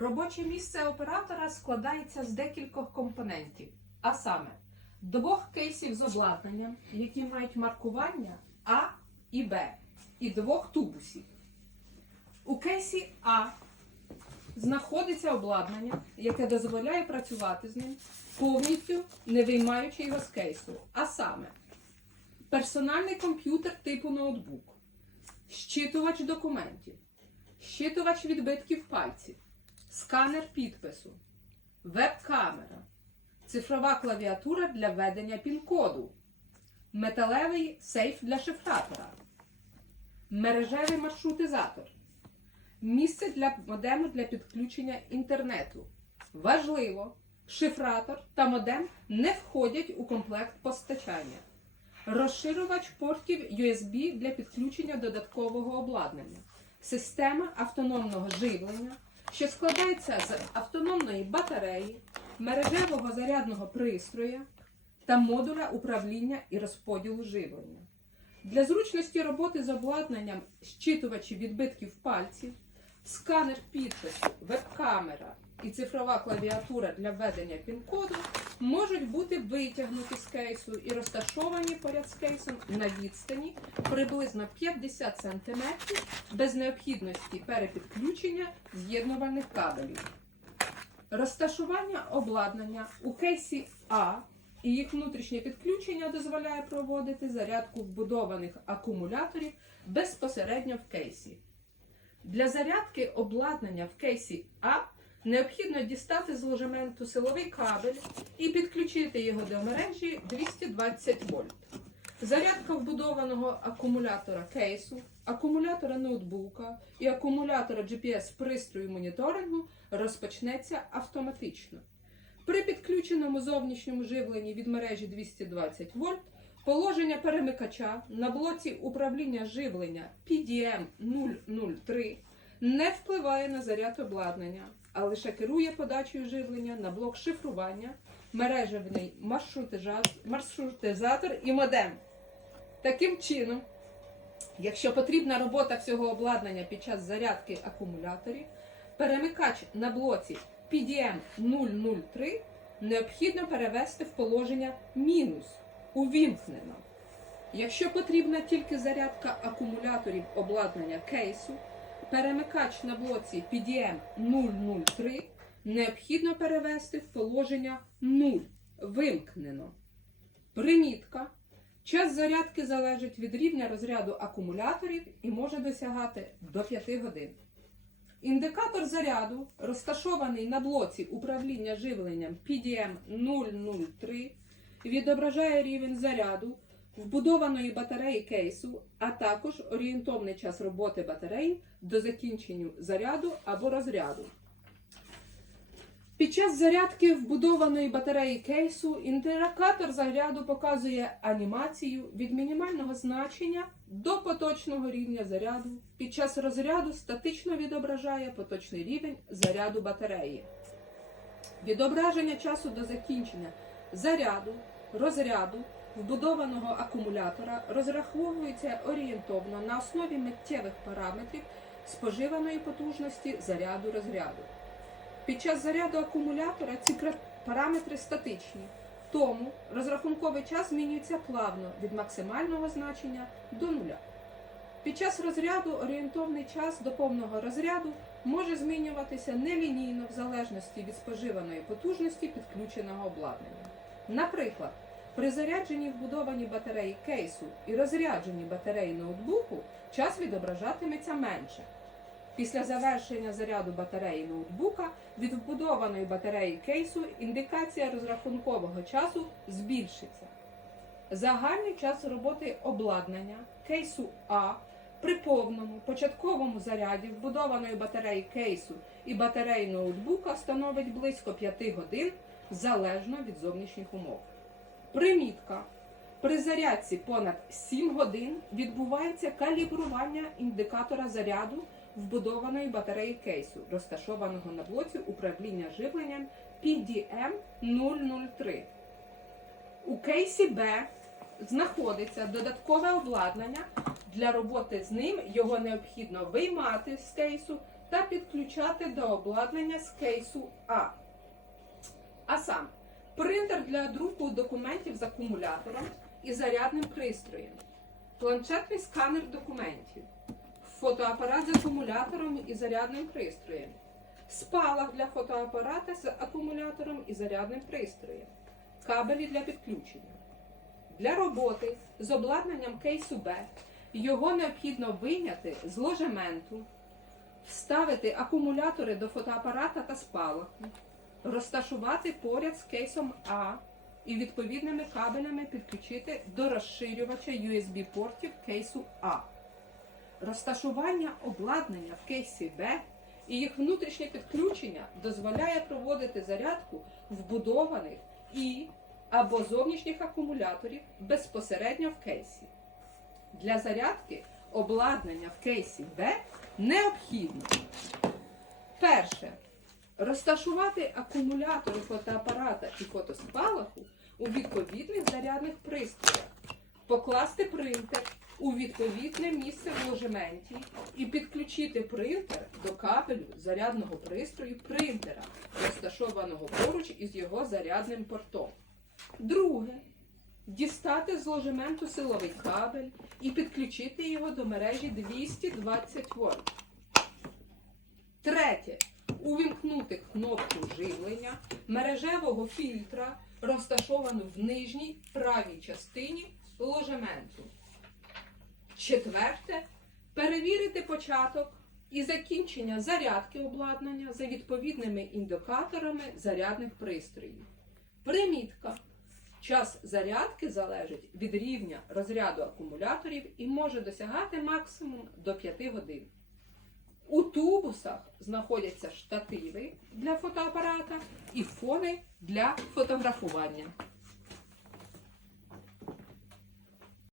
Робоче місце оператора складається з декількох компонентів, а саме двох кейсів з обладнанням, які мають маркування А і Б, і двох тубусів. У кейсі А знаходиться обладнання, яке дозволяє працювати з ним, повністю не виймаючи його з кейсу. А саме персональний комп'ютер типу ноутбук, щитувач документів, щитувач відбитків пальців, сканер підпису, веб-камера, цифрова клавіатура для введення пін-коду, металевий сейф для шифратора, мережевий маршрутизатор, місце для модему для підключення інтернету. Важливо, шифратор та модем не входять у комплект постачання. Розширювач портів USB для підключення додаткового обладнання. Система автономного живлення, що складається з автономної батареї, мережевого зарядного пристрою та модуля управління і розподілу живлення. Для зручності роботи з обладнанням щитувачів відбитків пальців, сканер підпису, веб-камера і цифрова клавіатура для введення пін-коду можуть бути витягнуті з кейсу і розташовані поряд з кейсом на відстані приблизно 50 см без необхідності перепідключення з'єднувальних кабелів. Розташування обладнання у кейсі А і їх внутрішнє підключення дозволяє проводити зарядку вбудованих акумуляторів безпосередньо в кейсі. Для зарядки обладнання в кейсі А необхідно дістати з ложементу силовий кабель і підключити його до мережі 220 вольт. Зарядка вбудованого акумулятора кейсу, акумулятора ноутбука і акумулятора GPS пристрою моніторингу розпочнеться автоматично. При підключеному зовнішньому живленні від мережі 220 вольт положення перемикача на блоці управління живлення PDM 003 не впливає на заряд обладнання, а лише керує подачею живлення на блок шифрування, мережевний маршрутизатор і модем. Таким чином, якщо потрібна робота всього обладнання під час зарядки акумуляторів, перемикач на блоці PDM 003 необхідно перевести в положення мінус увімкнено. Якщо потрібна тільки зарядка акумуляторів обладнання кейсу, перемикач на блоці PDM 003 необхідно перевести в положення 0 вимкнено. Примітка. Час зарядки залежить від рівня розряду акумуляторів і може досягати до 5 годин. Індикатор заряду, розташований на блоці управління живленням PDM 003, відображає рівень заряду вбудованої батареї кейсу, а також орієнтовний час роботи батареї до закінчення заряду або розряду. Під час зарядки вбудованої батареї кейсу індикатор заряду показує анімацію від мінімального значення до поточного рівня заряду. Під час розряду статично відображає поточний рівень заряду батареї. Відображення часу до закінчення заряду, розряду вбудованого акумулятора розраховується орієнтовно на основі миттєвих параметрів споживаної потужності заряду розряду. Під час заряду акумулятора ці параметри статичні, тому розрахунковий час змінюється плавно від максимального значення до нуля. Під час розряду орієнтовний час до повного розряду може змінюватися нелінійно в залежності від споживаної потужності підключеного обладнання. Наприклад, при зарядженні вбудовані батареї кейсу і розрядженні батареї ноутбуку час відображатиметься менше. Після завершення заряду батареї ноутбука від вбудованої батареї кейсу індикація розрахункового часу збільшиться. Загальний час роботи обладнання кейсу А при повному початковому заряді вбудованої батареї кейсу і батареї ноутбука становить близько 5 годин залежно від зовнішніх умов. Примітка. При зарядці понад 7 годин відбувається калібрування індикатора заряду вбудованої батареї кейсу, розташованого на блоці управління живленням PDM 003. У кейсі Б знаходиться додаткове обладнання. Для роботи з ним його необхідно виймати з кейсу та підключати до обладнання з кейсу А. А саме принтер для друку документів з акумулятором і зарядним пристроєм, планшетний сканер документів, фотоапарат з акумулятором і зарядним пристроєм, спалах для фотоапарата з акумулятором і зарядним пристроєм, кабелі для підключення. Для роботи з обладнанням кейсу Б його необхідно вийняти з ложементу, вставити акумулятори до фотоапарата та спалаху, розташувати поряд з кейсом А і відповідними кабелями підключити до розширювача USB-портів кейсу А. Розташування обладнання в кейсі Б і їх внутрішнє підключення дозволяє проводити зарядку вбудованих і або зовнішніх акумуляторів безпосередньо в кейсі. Для зарядки обладнання в кейсі Б необхідно перше розташувати акумулятори фотоапарата і фотоспалаху у відповідних зарядних пристроях, покласти принтер у відповідне місце в ложементі і підключити принтер до кабелю зарядного пристрою принтера, розташованого поруч із його зарядним портом. Друге. Дістати з ложементу силовий кабель і підключити його до мережі 220 вольт. Третє. Увімкнути кнопку живлення мережевого фільтра, розташовану в нижній правій частині ложементу. Четверте. Перевірити початок і закінчення зарядки обладнання за відповідними індикаторами зарядних пристроїв. Примітка. Час зарядки залежить від рівня розряду акумуляторів і може досягати максимум до 5 годин. У тубусах знаходяться штативи для фотоапарата і фони для фотографування.